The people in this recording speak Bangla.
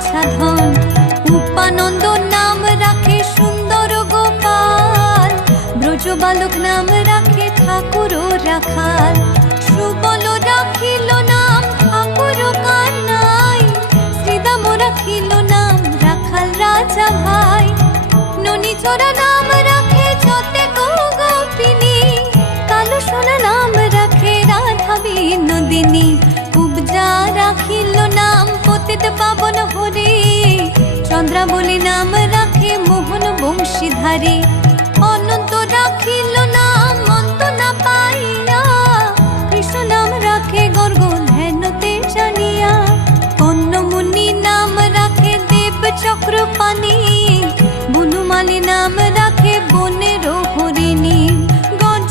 বাছা ধন। উপানন্দ নাম রাখে সুন্দর গোপাল, ব্রজ বালক নাম রাখে ঠাকুর রাখাল। সুবল রাখিল নাম ঠাকুর কানাই, শ্রীদাম রাখিল নাম রাখাল রাজা ভাই। ননী চোরা নাম রাখে যতে গোপিনী, কালো সোনা নাম রাখে রাধা বিনোদিনী। কুবজা রাখিল নাম পতিত পাবন হরি, চন্দ্রাবলী নাম রাখে মোহন বংশীধারী। অনন্ত রাখিল নাম